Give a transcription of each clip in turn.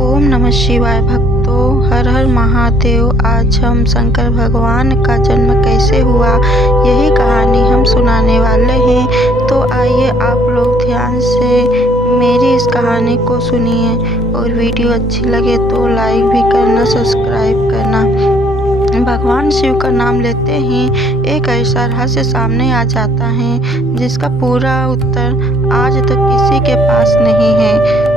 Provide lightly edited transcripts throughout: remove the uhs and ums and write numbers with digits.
ओम नमः शिवाय भक्तों, हर हर महादेव। आज हम शंकर भगवान का जन्म कैसे हुआ यही कहानी हम सुनाने वाले हैं। तो आइए आप लोग ध्यान से मेरी इस कहानी को सुनिए और वीडियो अच्छी लगे तो लाइक भी करना, सब्सक्राइब करना। भगवान शिव का नाम लेते ही एक ऐसा रहस्य सामने आ जाता है जिसका पूरा उत्तर आज तक किसी के पास नहीं है।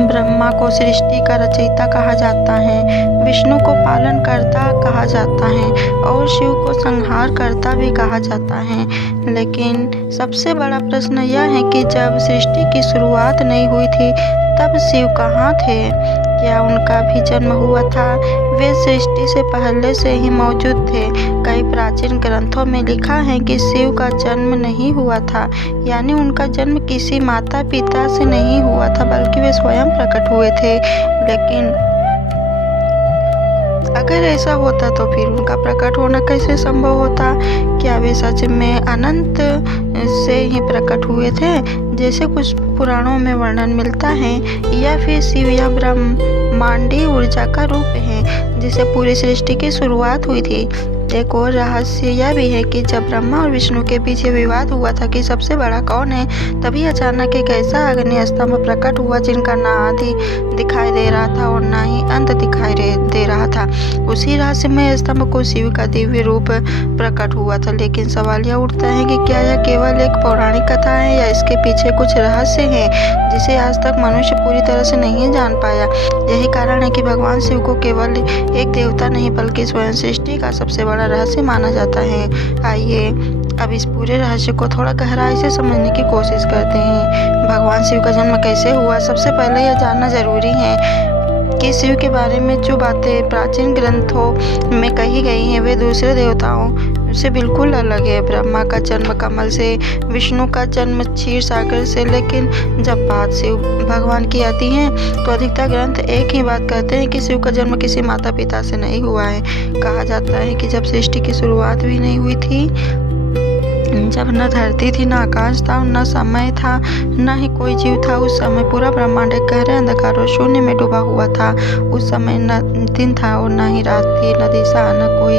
ब्रह्मा को सृष्टि का रचयिता कहा जाता है, विष्णु को पालन करता कहा जाता है और शिव को संहार करता भी कहा जाता है। लेकिन सबसे बड़ा प्रश्न यह है कि जब सृष्टि की शुरुआत नहीं हुई थी तब शिव कहाँ थे? क्या उनका भी जन्म हुआ था? वे सृष्टि से पहले से ही मौजूद थे। कई प्राचीन ग्रंथों में लिखा है कि शिव का जन्म नहीं हुआ था, यानी उनका जन्म किसी माता पिता से नहीं हुआ था बल्कि वे स्वयं प्रकट हुए थे। लेकिन अगर ऐसा होता तो फिर उनका प्रकट होना कैसे संभव होता? क्या वे सच में अनंत से ही प्रकट हुए थे जैसे कुछ पुराणों में वर्णन मिलता है, या फिर शिव या ब्रह्मांडीय ऊर्जा का रूप है जिसे पूरी सृष्टि की शुरुआत हुई थी? एक और रहस्य यह भी है कि जब ब्रह्मा और विष्णु के बीच ये विवाद हुआ था कि सबसे बड़ा कौन है, तभी अचानक एक ऐसा अग्नि स्तंभ प्रकट हुआ जिनका ना आदि दिखाई दे रहा था और ना ही अंत दिखाई दे रहा था। उसी रहस्यमय स्तंभ को शिव का दिव्य रूप प्रकट हुआ था। लेकिन सवाल यह उठता है कि क्या यह केवल एक पौराणिक कथा है या इसके पीछे कुछ रहस्य है जिसे आज तक मनुष्य पूरी तरह से नहीं जान पाया। यही कारण है कि भगवान शिव को केवल एक देवता नहीं बल्कि स्वयं सृष्टि का सबसे बड़ा रहस्य माना जाता है। आइए अब इस पूरे रहस्य को थोड़ा गहराई से समझने की कोशिश करते हैं। भगवान शिव का जन्म कैसे हुआ? सबसे पहले यह जानना जरूरी है कि शिव के बारे में जो बातें प्राचीन ग्रंथों में कही गई हैं वे दूसरे देवताओं से बिल्कुल अलग है। ब्रह्मा का जन्म कमल से, विष्णु का जन्म क्षीर सागर से, लेकिन जब बात शिव भगवान की आती है तो अधिकतर ग्रंथ एक ही बात कहते हैं कि शिव का जन्म किसी माता पिता से नहीं हुआ है। कहा जाता है कि जब सृष्टि की शुरुआत भी नहीं हुई थी, जब न धरती थी, न आकाश था, न समय था, न ही कोई जीव था, उस समय पूरा ब्रह्मांड एक गहरे अंधकार और शून्य में डूबा हुआ था। उस समय न दिन था और न ही रात थी, न दिशा, न कोई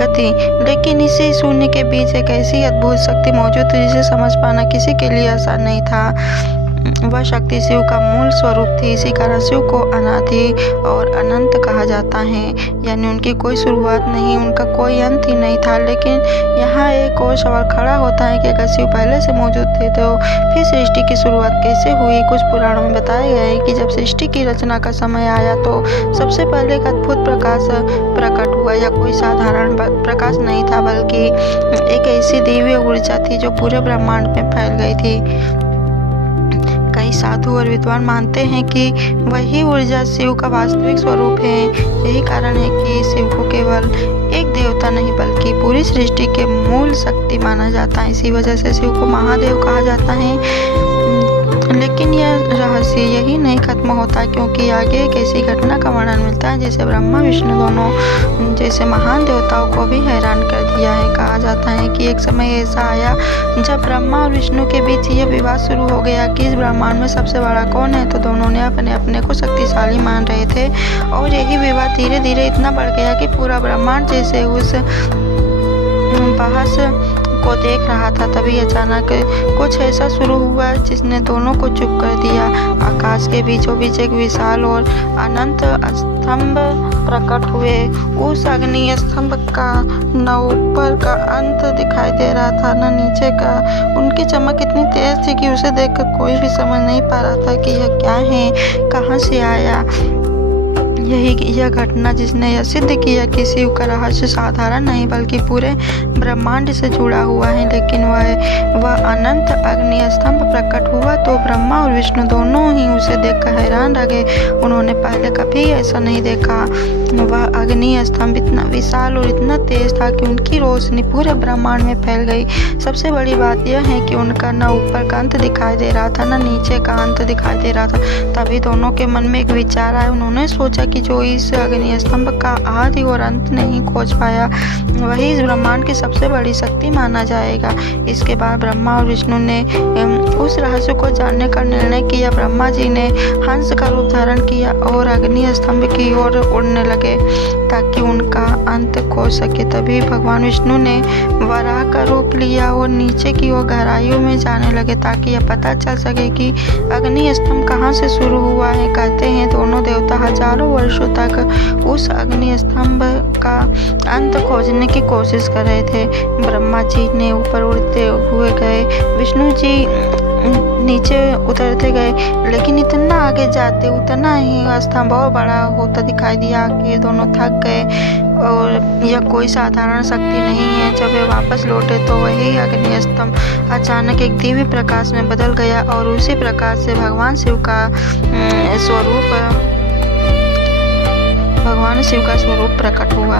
गति। लेकिन इसी शून्य के बीच एक ऐसी अद्भुत शक्ति मौजूद थी जिसे समझ पाना किसी के लिए आसान नहीं था। वह शक्ति शिव का मूल स्वरूप थी। इसी कारण शिव को अनादि और अनंत कहा जाता है, यानी उनकी कोई शुरुआत नहीं, उनका कोई अंत ही नहीं था। लेकिन यहाँ एक और सवाल खड़ा होता है कि अगर शिव पहले से मौजूद थे तो फिर सृष्टि की शुरुआत कैसे हुई? कुछ पुराणों में बताया गया है कि जब सृष्टि की रचना का समय आया तो सबसे पहले एक अद्भुत प्रकाश प्रकट हुआ। या कोई साधारण प्रकाश नहीं था बल्कि एक ऐसी दिव्य ऊर्जा थी जो पूरे ब्रह्मांड में फैल गई थी। कई साधु और विद्वान मानते हैं कि वही ऊर्जा शिव का वास्तविक स्वरूप है। यही कारण है कि शिव को केवल एक देवता नहीं बल्कि पूरी सृष्टि के मूल शक्ति माना जाता है। इसी वजह से शिव को महादेव कहा जाता है। लेकिन यह रहस्य यही नहीं खत्म होता, क्योंकि आगे एक ऐसी घटना का वर्णन मिलता है जिसे ब्रह्मा विष्णु दोनों जैसे महान देवताओं को भी हैरान कर दिया है। कहा जाता है कि एक समय ऐसा आया जब ब्रह्मा और विष्णु के बीच यह विवाद शुरू हो गया कि इस ब्रह्मांड में सबसे बड़ा कौन है। तो दोनों ने अपने अपने को शक्तिशाली मान रहे थे और यही विवाद धीरे धीरे इतना बढ़ गया कि पूरा ब्रह्मांड जैसे उस बहस को देख रहा था। तभी अचानक कुछ ऐसा शुरू हुआ जिसने दोनों को चुप कर दिया। आकाश के बीचों बीच एक विशाल और अनंत स्तंभ प्रकट हुए। उस अग्नि स्तंभ का न ऊपर का अंत दिखाई दे रहा था न नीचे का। उनकी चमक इतनी तेज थी कि उसे देखकर कोई भी समझ नहीं पा रहा था कि यह क्या है, कहाँ से आया। यह घटना जिसने यह सिद्ध किया कि शिव का रहस्य साधारण नहीं बल्कि पूरे ब्रह्मांड से जुड़ा हुआ है। लेकिन वह अनंत अग्नि स्तंभ प्रकट हुआ तो ब्रह्मा और विष्णु दोनों ही उसे देखकर हैरान रह गए। उन्होंने पहले कभी ऐसा नहीं देखा। वह अग्नि स्तंभ इतना विशाल और इतना तेज था कि उनकी रोशनी पूरे ब्रह्मांड में फैल गई। सबसे बड़ी बात यह है कि उनका न ऊपर का अंत दिखाई दे रहा था न नीचे का अंत दिखाई दे रहा था। तभी दोनों के मन में एक विचार आया। उन्होंने सोचा कि जो इस अग्नि स्तंभ का आदि और अंत नहीं खोज पाया वही इस ब्रह्मांड की सबसे बड़ी शक्ति माना जाएगा। इसके बाद ब्रह्मा और विष्णु ने उस रहस्य को जानने का निर्णय किया। ब्रह्मा जी ने हंस का रूप धारण किया और अग्नि स्तंभ की ओर उड़ने लगे ताकि उनका अंत खोज सके। तभी भगवान विष्णु ने वराह का रूप लिया और नीचे की ओर गहराइयों में जाने लगे ताकि यह पता चल सके कि अग्नि स्तंभ कहाँ से शुरू हुआ है। कहते हैं दोनों देवता हजारों वर्षों तक उस अग्नि स्तंभ का अंत खोजने की कोशिश कर रहे थे। ब्रह्मा जी ने ऊपर उड़ते हुए गए, विष्णु जी नीचे उतरते गए, लेकिन इतना आगे जाते उतना ही स्तंभ और बड़ा होता दिखाई दिया कि दोनों थक गए और यह कोई साधारण शक्ति नहीं है। जब वे वापस लौटे तो वही अग्नि स्तंभ अचानक एक दिव्य प्रकाश में बदल गया और उसी प्रकाश से भगवान शिव का स्वरूप प्रकट हुआ।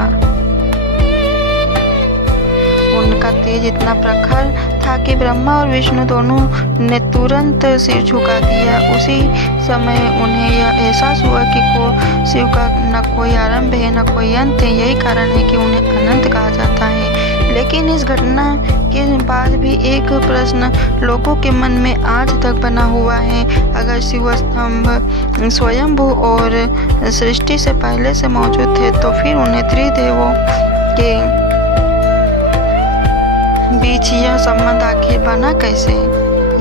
उनका तेज इतना प्रखर था कि ब्रह्मा और विष्णु दोनों ने तुरंत सिर झुका दिया। उसी समय उन्हें यह एहसास हुआ कि शिव का न कोई आरंभ है न कोई अंत है। यही कारण है कि उन्हें अनंत कहा जाता है। लेकिन इस घटना के बाद भी एक प्रश्न लोगों के मन में आज तक बना हुआ है। अगर शिव स्तंभ स्वयंभू और सृष्टि से पहले से मौजूद थे तो फिर उन्हें त्रिदेवों के बीच यह संबंध आखिर बना कैसे?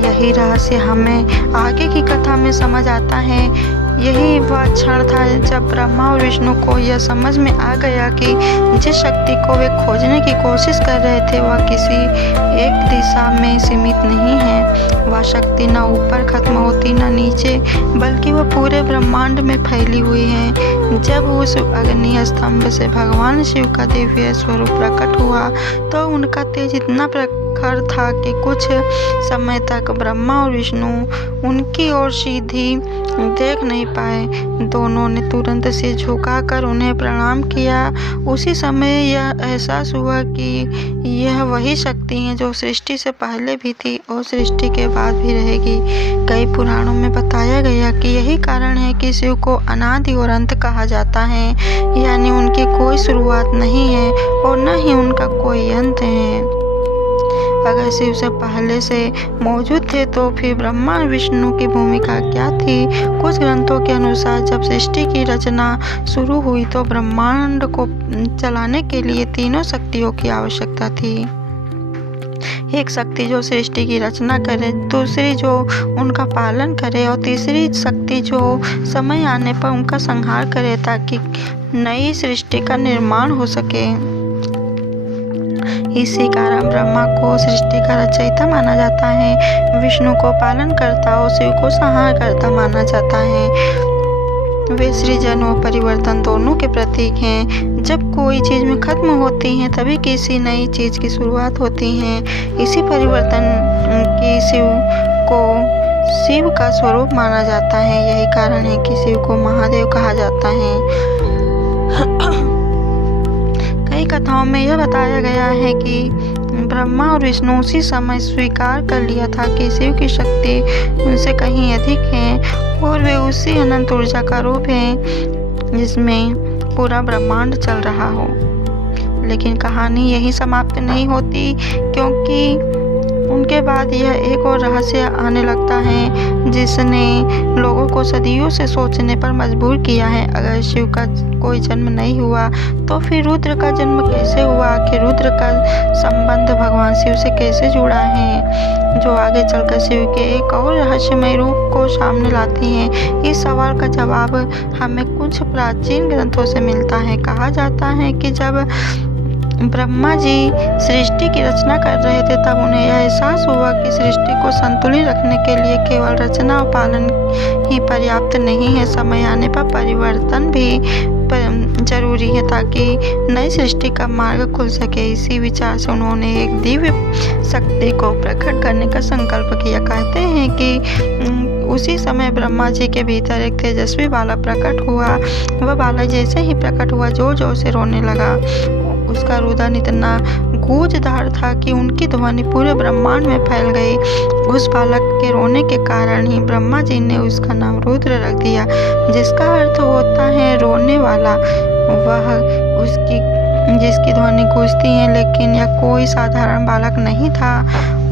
यही रहस्य हमें आगे की कथा में समझ आता है। यही वह क्षण था जब ब्रह्मा और विष्णु को यह समझ में आ गया कि जिस शक्ति को वे खोजने की कोशिश कर रहे थे वह किसी एक दिशा में सीमित नहीं है। वह शक्ति न ऊपर खत्म होती न नीचे, बल्कि वह पूरे ब्रह्मांड में फैली हुई है। जब उस अग्नि स्तंभ से भगवान शिव का दिव्य स्वरूप प्रकट हुआ तो उनका तेज इतना प्रखर था कि कुछ समय तक ब्रह्मा और विष्णु उनकी ओर सीधी देख नहीं पाए। दोनों ने तुरंत से झुकाकर उन्हें प्रणाम किया। उसी समय यह एहसास हुआ कि यह वही शक्ति है जो सृष्टि से पहले भी थी और सृष्टि के बाद भी रहेगी। कई पुराणों में बताया गया कि यही कारण है कि शिव को अनादि और अंत कहा जाता है, यानी उनकी कोई शुरुआत नहीं है और न ही उनका कोई अंत है। अगर शिव से पहले से मौजूद थे तो फिर ब्रह्मा और विष्णु की भूमिका क्या थी? कुछ ग्रंथों के अनुसार जब सृष्टि की रचना शुरू हुई तो ब्रह्मांड को चलाने के लिए तीनों शक्तियों की आवश्यकता थी। एक शक्ति जो सृष्टि की रचना करे, दूसरी जो उनका पालन करे और तीसरी शक्ति जो समय आने पर उनका संहार करे ताकि नई सृष्टि का निर्माण हो सके। इसी कारण ब्रह्मा को सृष्टि का रचयिता माना जाता है, विष्णु को पालन करता और शिव को संहार करता माना जाता है। वे सृजन और परिवर्तन दोनों के प्रतीक हैं। जब कोई चीज में खत्म होती है तभी किसी नई चीज की शुरुआत होती है। इसी परिवर्तन की शिव का स्वरूप माना जाता है। यही कारण है कि शिव को महादेव कहा जाता है। कई कथाओं में यह बताया गया है कि ब्रह्मा और विष्णु उसी समय स्वीकार कर लिया था कि शिव की शक्ति उनसे कहीं अधिक है और वे उसी अनंत ऊर्जा का रूप है जिसमें पूरा ब्रह्मांड चल रहा हो। लेकिन कहानी यही समाप्त नहीं होती, क्योंकि उनके बाद यह एक और रहस्य आने लगता है जिसने लोगों को सदियों से सोचने पर मजबूर किया है। अगर शिव का कोई जन्म नहीं हुआ तो फिर रुद्र का जन्म कैसे हुआ? आखिर रुद्र का संबंध भगवान शिव से कैसे जुड़ा है, जो आगे चलकर शिव के एक और रहस्यमय रूप को सामने लाती है? इस सवाल का जवाब हमें कुछ प्राचीन ग्रंथों से मिलता है। कहा जाता है कि जब ब्रह्मा जी सृष्टि की रचना कर रहे थे तब उन्हें यह एहसास हुआ कि सृष्टि को संतुलित रखने के लिए केवल रचना और पालन ही पर्याप्त नहीं है। समय आने पर परिवर्तन भी जरूरी है ताकि नई सृष्टि का मार्ग खुल सके। इसी विचार से उन्होंने एक दिव्य शक्ति को प्रकट करने का संकल्प किया। कहते हैं कि उसी समय ब्रह्मा जी के भीतर एक तेजस्वी बालक प्रकट हुआ। वह बालक जैसे ही प्रकट हुआ जोर जोर से रोने लगा। उसका रुदन इतना गूंजदार था कि उनकी ध्वनि पूरे ब्रह्मांड में फैल गई। उस बालक के रोने के कारण ही ब्रह्मा जी ने उसका नाम रुद्र रख दिया, जिसका अर्थ होता है रोने वाला। वह जिसकी ध्वनि गूंजती है, लेकिन यह कोई साधारण बालक नहीं था।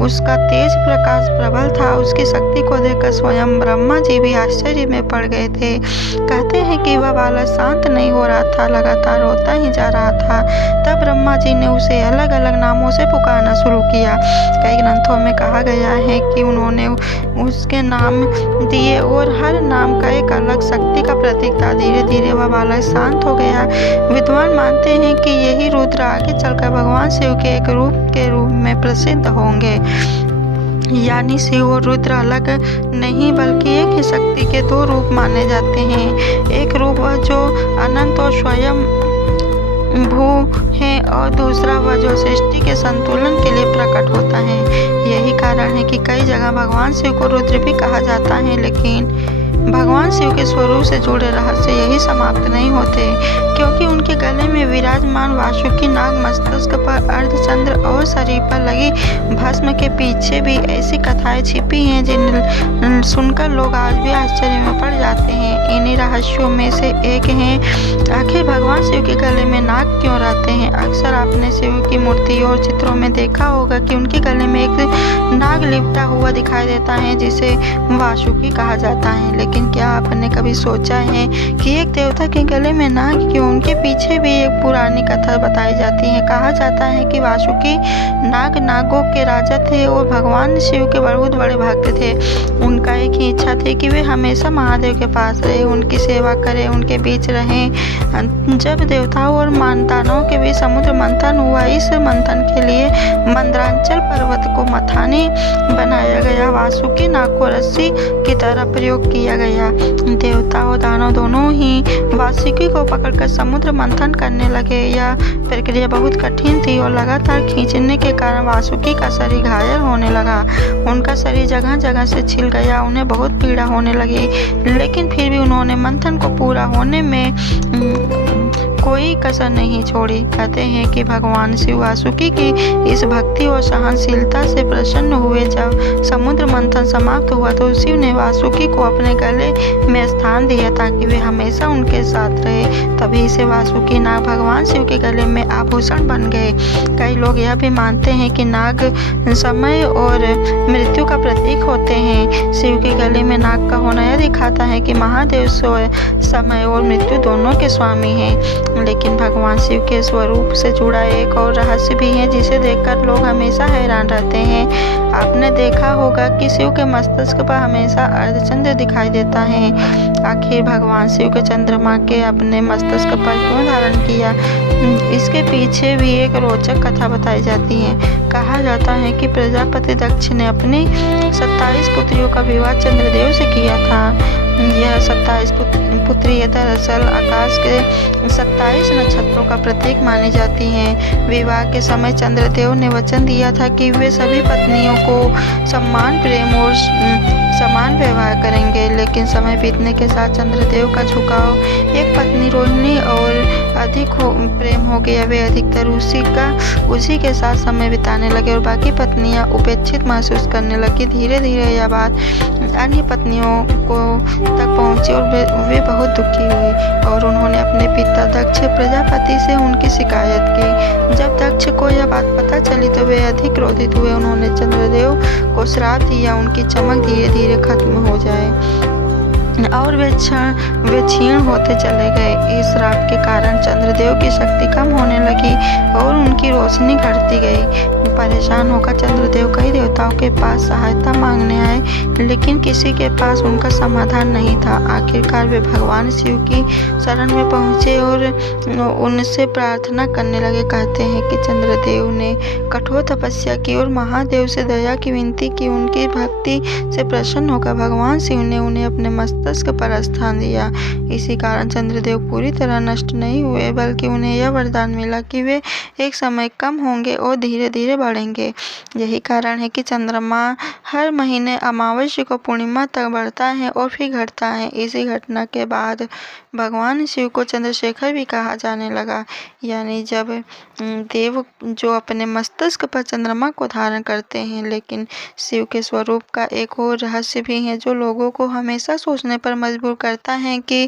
उसका तेज प्रकाश प्रबल था। उसकी शक्ति को देखकर स्वयं ब्रह्मा जी भी आश्चर्य में पड़ गए थे। कहते हैं कि वह बालक शांत नहीं हो रहा था, लगातार रोता ही जा रहा था। तब ब्रह्मा जी ने उसे अलग अलग नामों से पुकारना शुरू किया। कई ग्रंथों में कहा गया है कि उन्होंने उसके नाम दिए और हर नाम का एक अलग शक्ति का प्रतीक था। धीरे धीरे वह बालक शांत हो गया। विद्वान मानते हैं कि यही रुद्र आगे चलकर भगवान शिव के एक रूप के रूप में प्रसिद्ध होंगे। यानी शिव और रुद्र अलग नहीं बल्कि एक ही शक्ति के दो रूप माने जाते हैं। एक रूप वह जो अनंत और स्वयं भू है, और दूसरा वह जो सृष्टि के संतुलन के लिए प्रकट होता है। यही कारण है कि कई जगह भगवान शिव को रुद्र भी कहा जाता है, लेकिन भगवान शिव के स्वरूप से जुड़े रहस्य यही समाप्त नहीं होते, क्योंकि उनके गले में विराजमान वासुकी नाग, मस्तक पर अर्धचंद्र और शरीर पर लगी भस्म के पीछे भी ऐसी कथाएं छिपी हैं जिन सुनकर लोग आज भी आश्चर्य में पड़ जाते हैं। इन्हीं रहस्यों में से एक है, आखिर भगवान शिव के गले में नाग क्यों रहते हैं। अक्सर आपने शिव की मूर्ति और चित्रों में देखा होगा कि उनके गले में एक नाग लिपटा हुआ दिखाई देता है, जिसे वासुकी कहा जाता है। लेकिन क्या आपने कभी सोचा है कि एक देवता के गले में नाग क्यों? उनके पीछे भी एक पुरानी कथा बताई जाती है। कहा जाता है कि वासुकी नागों के राजा थे और भगवान शिव के बहुत बड़े भक्त थे। उनका एक ही इच्छा थी कि वे हमेशा महादेव के पास रहे, उनकी सेवा करें, उनके बीच रहें। जब देवताओं और दानवों के बीच समुद्र मंथन हुआ, इस मंथन के लिए मंदरांचल पर्वत को मथानी बनाया गया। वासुकी नाग को रस्सी की तरह प्रयोग किया गया। देवता और दानव दोनों ही वासुकी को पकड़कर समुद्र मंथन करने लगे। यह प्रक्रिया बहुत कठिन थी और लगातार खींचने के कारण वासुकी का शरीर घायल होने लगा। उनका शरीर जगह जगह से छिल गया, उन्हें बहुत पीड़ा होने लगी, लेकिन फिर भी उन्होंने मंथन को पूरा होने में कोई कसर नहीं छोड़ी। कहते हैं कि भगवान शिव वासुकी की इस भक्ति और सहनशीलता से प्रसन्न हुए। जब समुद्र मंथन समाप्त हुआ तो शिव ने वासुकी को अपने गले में स्थान दिया ताकि वे हमेशा उनके साथ रहे। तभी से वासुकी नाग भगवान शिव के गले में आभूषण बन गए। कई लोग यह भी मानते हैं कि नाग समय और मृत्यु का प्रतीक होते हैं। शिव के गले में नाग का होना यह दिखाता है कि महादेव समय और मृत्यु दोनों के स्वामी हैं। लेकिन भगवान शिव के स्वरूप से जुड़ा एक और रहस्य भी है, जिसे देखकर लोग हमेशा हैरान रहते हैं। आपने देखा होगा कि शिव के मस्तक पर हमेशा अर्धचंद्र दिखाई देता है। आखिर भगवान शिव के चंद्रमा के अपने मस्तक पर क्यों धारण किया, इसके पीछे भी एक रोचक कथा बताई जाती है। कहा जाता है कि प्रजापति दक्ष ने अपनी 27 पुत्रियों का विवाह चंद्रदेव से किया था। यह 27 पुत्रियां दरअसल आकाश के 27 नक्षत्रों का प्रतीक मानी जाती हैं। विवाह के समय चंद्रदेव ने वचन दिया था कि वे सभी पत्नियों को सम्मान, प्रेम और समान व्यवहार करेंगे, लेकिन समय बीतने के साथ चंद्रदेव का झुकाव एक पत्नी रोहिणी और अधिक प्रेम हो गया। वे अधिकतर उसी के साथ समय बिताने लगे और बाकी पत्नियां उपेक्षित महसूस करने लगी। धीरे धीरे यह बात अन्य पत्नियों को तक पहुंची और वे बहुत दुखी हुए और उन्होंने अपने पिता दक्ष प्रजापति से उनकी शिकायत की। जब दक्ष को यह बात पता चली तो वे अधिक क्रोधित हुए। उन्होंने चंद्रदेव को श्राप दिया उनकी चमक धीरे धीरे खत्म हो जाए और वे क्षीण होते चले गए। इस श्राप के कारण चंद्रदेव की शक्ति कम होने लगी और उनकी रोशनी घटती गई। परेशान होकर चंद्रदेव कई देवताओं के पास सहायता मांगने आए, लेकिन किसी के पास उनका समाधान नहीं था। आखिरकार वे भगवान शिव की शरण में पहुंचे और उनसे प्रार्थना करने लगे। कहते हैं कि चंद्रदेव ने कठोर तपस्या की और महादेव से दया की विनती की। उनकी भक्ति से प्रसन्न होकर भगवान शिव ने उन्हें अपने मस्तक मस्तिष्क पर स्थान दिया। इसी कारण चंद्रदेव पूरी तरह नष्ट नहीं हुए, बल्कि उन्हें यह वरदान मिला कि वे एक समय कम होंगे और धीरे धीरे बढ़ेंगे। यही कारण है कि चंद्रमा हर महीने अमावस्या को पूर्णिमा तक बढ़ता है और फिर घटता है। इसी घटना के बाद भगवान शिव को चंद्रशेखर भी कहा जाने लगा, यानी जब देव जो अपने मस्तिष्क पर चंद्रमा को धारण करते हैं। लेकिन शिव के स्वरूप का एक और रहस्य भी है जो लोगों को हमेशा सोचने पर मजबूर करता है कि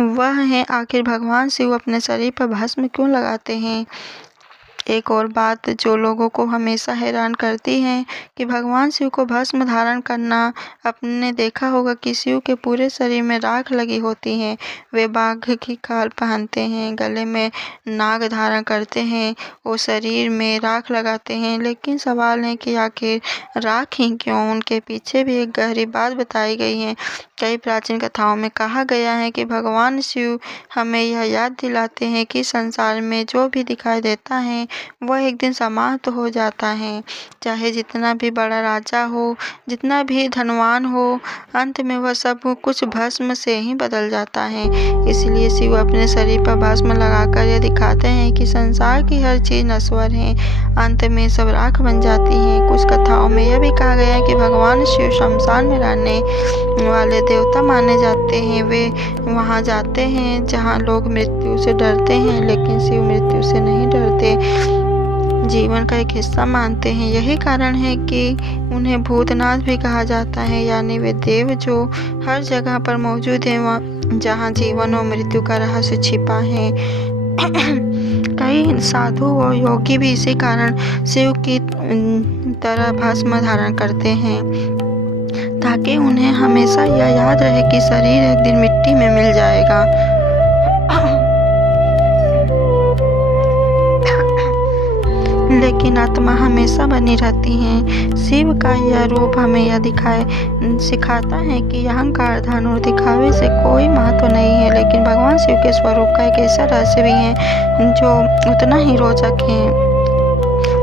वह है आखिर भगवान शिव अपने शरीर पर भस्म क्यों लगाते हैं। एक और बात जो लोगों को हमेशा हैरान करती है कि भगवान शिव को भस्म धारण करना, आपने देखा होगा कि शिव के पूरे शरीर में राख लगी होती है। वे बाघ की खाल पहनते हैं, गले में नाग धारण करते हैं और शरीर में राख लगाते हैं। लेकिन सवाल है कि आखिर राख ही क्यों? उनके पीछे भी एक गहरी बात बताई गई है। कई प्राचीन कथाओं में कहा गया है कि भगवान शिव हमें यह याद दिलाते हैं कि संसार में जो भी दिखाई देता है वह एक दिन समाप्त हो जाता है। चाहे जितना भी बड़ा राजा हो, जितना भी धनवान हो, अंत में वह सब कुछ भस्म से ही बदल जाता है। इसलिए शिव अपने शरीर पर भस्म लगाकर यह दिखाते हैं कि संसार की हर चीज नश्वर है, अंत में सब राख बन जाती है। कुछ कथाओं में यह भी कहा गया है कि भगवान शिव शमशान में रहने वाले देवता माने जाते हैं। वे वहां जाते हैं जहां लोग मृत्यु से डरते हैं, लेकिन शिव मृत्यु से नहीं डरते, जीवन का एक हिस्सा मानते हैं। यही कारण है कि उन्हें भूतनाथ भी कहा जाता है, यानी वे देव जो हर जगह पर मौजूद हैं जहां जीवन और मृत्यु का रहस्य छिपा है। कई साधु और योगी भी इसी कारण शिव की तरह भस्म धारण करते हैं, ताकि उन्हें हमेशा यह याद रहे कि शरीर एक दिन मिट्टी में मिल जाएगा। लेकिन आत्मा हमेशा बनी रहती है। शिव का यह रूप हमें यह सिखाता है कि अहंकार, धन और दिखावे से कोई महत्व नहीं है। लेकिन भगवान शिव के स्वरूप का एक ऐसा रहस्य भी है जो उतना ही रोचक है।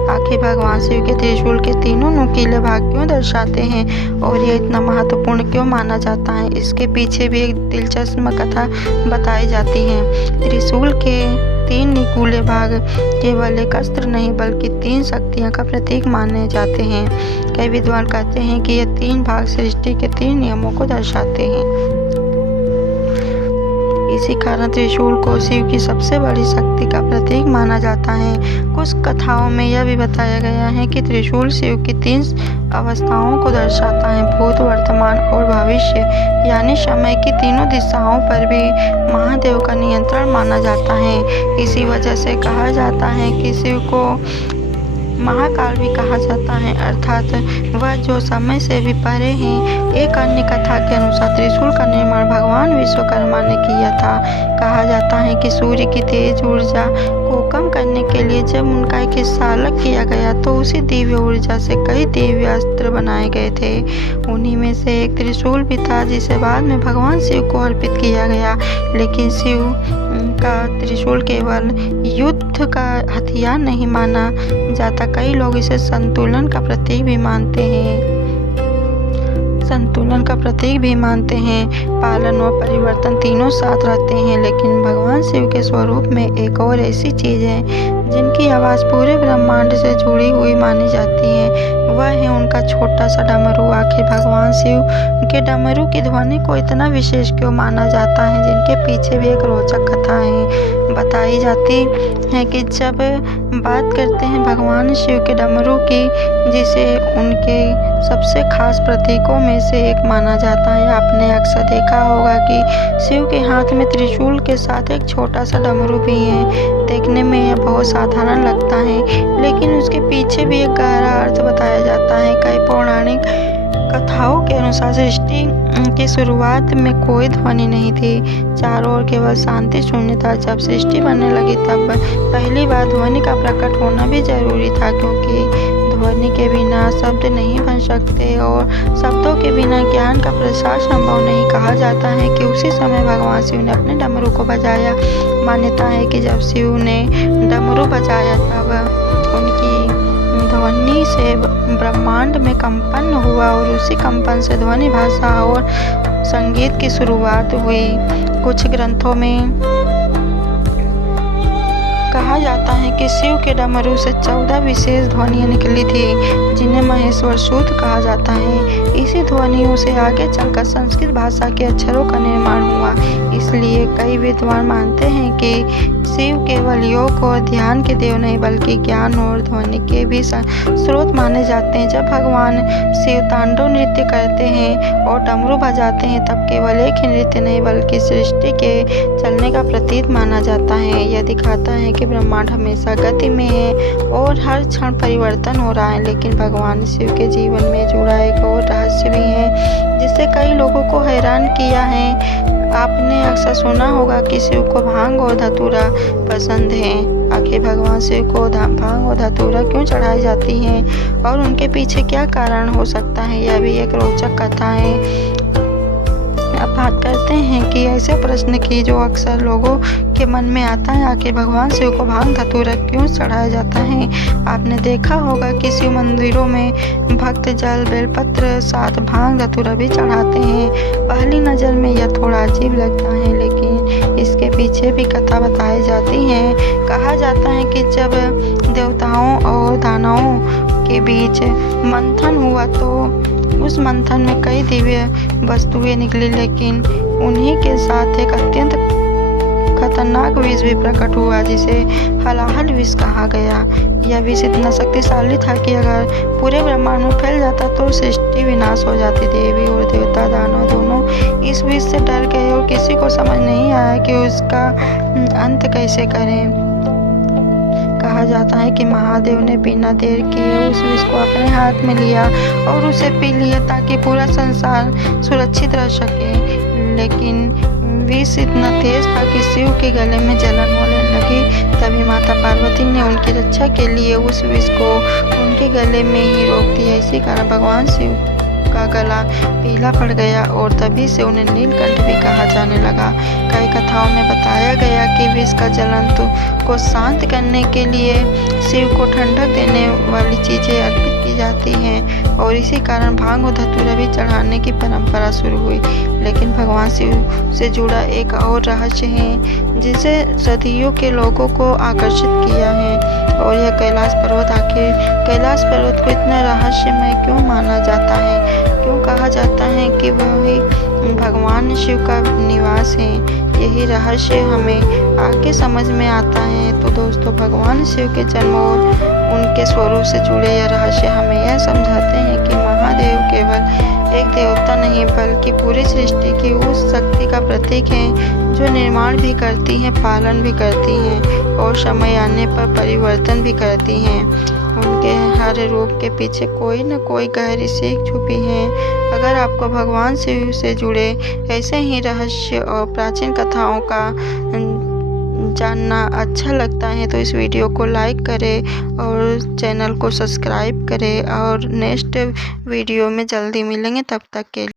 आखिर भगवान शिव के त्रिशूल के तीनों नुकीले भाग क्यों दर्शाते हैं और यह इतना महत्वपूर्ण क्यों माना जाता है, इसके पीछे भी एक दिलचस्प कथा बताई जाती है। त्रिशूल के तीन नुकीले भाग केवल एक अस्त्र नहीं बल्कि 3 शक्तियों का प्रतीक माने जाते हैं। कई विद्वान कहते हैं कि ये 3 भाग सृष्टि के 3 नियमों को दर्शाते हैं। इसी कारण त्रिशूल को शिव की सबसे बड़ी शक्ति का प्रतीक माना जाता है। कुछ कथाओं में यह भी बताया गया है कि त्रिशूल शिव की 3 अवस्थाओं को दर्शाता है, भूत, वर्तमान और भविष्य, यानी समय की तीनों दिशाओं पर भी महादेव का नियंत्रण माना जाता है। इसी वजह से कहा जाता है कि शिव को महाकाल भी कहा जाता है, अर्थात वह जो समय से भी परे हैं। एक अन्य कथा के अनुसार त्रिशूल का निर्माण भगवान विश्वकर्मा ने किया था। कहा जाता है कि सूर्य की तेज ऊर्जा को कम करने के लिए जब उनका एक हिस्सा अलग किया गया तो उसी दिव्य ऊर्जा से कई दिव्य अस्त्र बनाए गए थे। उन्हीं में से एक त्रिशूल भी था जिसे बाद में भगवान शिव को अर्पित किया गया। लेकिन शिव का त्रिशूल केवल युद्ध का हथियार नहीं माना जाता, कई लोग इसे संतुलन का प्रतीक भी मानते हैं। पालन और परिवर्तन तीनों साथ रहते हैं। लेकिन भगवान शिव के स्वरूप में एक और ऐसी चीज है जिनकी आवाज पूरे ब्रह्मांड से जुड़ी हुई मानी जाती है, वह है उनका छोटा सा डमरू। आखिर भगवान शिव के डमरू की ध्वनि को इतना विशेष क्यों माना जाता है, जिनके पीछे भी एक रोचक कथा है। बताई जाती है कि जब बात करते हैं भगवान शिव के डमरू की, जिसे उनके सबसे खास प्रतीकों में से एक माना जाता है। आपने अक्सर देखा होगा कि शिव के हाथ में त्रिशूल के साथ एक छोटा सा डमरू भी है। देखने में यह बहुत साधारण लगता है, लेकिन उसके पीछे भी एक गहरा अर्थ बताया जाता है। कई पौराणिक कथाओं के अनुसार सृष्टि की शुरुआत में कोई ध्वनि नहीं थी, चारों ओर केवल शांति शून्य था। जब सृष्टि बनने लगी तब पहली बार ध्वनि का प्रकट होना भी जरूरी था, क्योंकि ध्वनि के बिना शब्द नहीं बन सकते और शब्दों के बिना ज्ञान का प्रसार संभव नहीं। कहा जाता है कि उसी समय भगवान शिव ने अपने डमरू को बजाया। मान्यता है कि जब शिव ने डमरू बजाया तब उनकी ध्वनि से ब्रह्मांड में कंपन हुआ और उसी कंपन से ध्वनि भाषा और संगीत की शुरुआत हुई। कुछ ग्रंथों में कहा जाता है कि शिव के डमरू से 14 विशेष ध्वनियाँ निकली थी, जिन्हें महेश्वर सूत्र कहा जाता है। इसी ध्वनियों से आगे चलकर संस्कृत भाषा के अक्षरों का निर्माण हुआ। इसलिए कई विद्वान मानते हैं कि शिव केवल योग और ध्यान के देव नहीं बल्कि ज्ञान और ध्वनि के भी स्रोत माने जाते हैं। जब भगवान शिव तांडव नृत्य करते हैं और डमरू बजाते हैं तब केवल एक ही नृत्य नहीं बल्कि सृष्टि के चलने का प्रतीक माना जाता है। यह दिखाता है कि ब्रह्मांड हमेशा गति में है और हर क्षण परिवर्तन हो रहा है। लेकिन भगवान शिव के जीवन में जुड़ा एक और रहस्य भी है जिससे कई लोगों को हैरान किया है। आपने अक्सर सुना होगा कि शिव को भांग और धतूरा पसंद है। आखिर भगवान शिव को भांग और धतूरा क्यों चढ़ाई जाती है और उनके पीछे क्या कारण हो सकता है, यह भी एक रोचक कथा है। अब बात करते हैं कि ऐसे प्रश्न की जो अक्सर लोगों के मन में आता है, आखिर भगवान शिव को भांग धतूरा क्यों चढ़ाया जाता है। आपने देखा होगा कि शिव मंदिरों में भक्त जल बेलपत्र साथ भांग धतूरा भी चढ़ाते हैं। पहली नज़र में यह थोड़ा अजीब लगता है, लेकिन इसके पीछे भी कथा बताई जाती है। कहा जाता है कि जब देवताओं और दानवों के बीच मंथन हुआ तो उस मंथन में कई दिव्य वस्तुएं निकली, लेकिन उन्हीं के साथ एक अत्यंत खतरनाक विष भी प्रकट हुआ जिसे हलाहल विष कहा गया। यह विष इतना शक्तिशाली था कि अगर पूरे ब्रह्मांड में फैल जाता तो सृष्टि विनाश हो जाती। देवी और देवता दानव दोनों इस विष से डर गए और किसी को समझ नहीं आया कि उसका अंत कैसे करें। कहा जाता है कि महादेव ने बिना देर किए उस विष को अपने हाथ में लिया और उसे पी लिया ताकि पूरा संसार सुरक्षित रह सके। लेकिन विष इतना तेज था कि शिव के गले में जलन होने लगी। तभी माता पार्वती ने उनकी रक्षा के लिए उस विष को उनके गले में ही रोक दिया। इसी कारण भगवान शिव का गला पीला पड़ गया और तभी से उन्हें नीलकंठ भी कहा जाने लगा। कई कथाओं में बताया गया कि विष का जलन को शांत करने के लिए शिव को ठंडक देने वाली चीजें अर्पित की जाती हैं और इसी कारण भांग और धतूरा भी चढ़ाने की परंपरा शुरू हुई। लेकिन भगवान शिव से जुड़ा एक और रहस्य है जिसे सदियों के लोगों को आकर्षित किया है और यह कैलाश पर्वत। आखिर कैलाश पर्वत को इतना रहस्यमय क्यों माना जाता है, क्यों कहा जाता है कि वही भगवान शिव का निवास है। यही रहस्य हमें आगे समझ में आता है। तो दोस्तों, भगवान शिव के जन्म और उनके स्वरूप से जुड़े यह रहस्य हमें यह समझाते हैं कि महादेव केवल एक देवता नहीं बल्कि पूरी सृष्टि की उस शक्ति का प्रतीक है जो निर्माण भी करती है, पालन भी करती हैं और समय आने पर परिवर्तन भी करती हैं। उनके हर रूप के पीछे कोई न कोई गहरी सीख छुपी है। अगर आपको भगवान शिव से जुड़े ऐसे ही रहस्य और प्राचीन कथाओं का जानना अच्छा लगता है तो इस वीडियो को लाइक करें और चैनल को सब्सक्राइब करें और नेक्स्ट वीडियो में जल्दी मिलेंगे। तब तक के लिए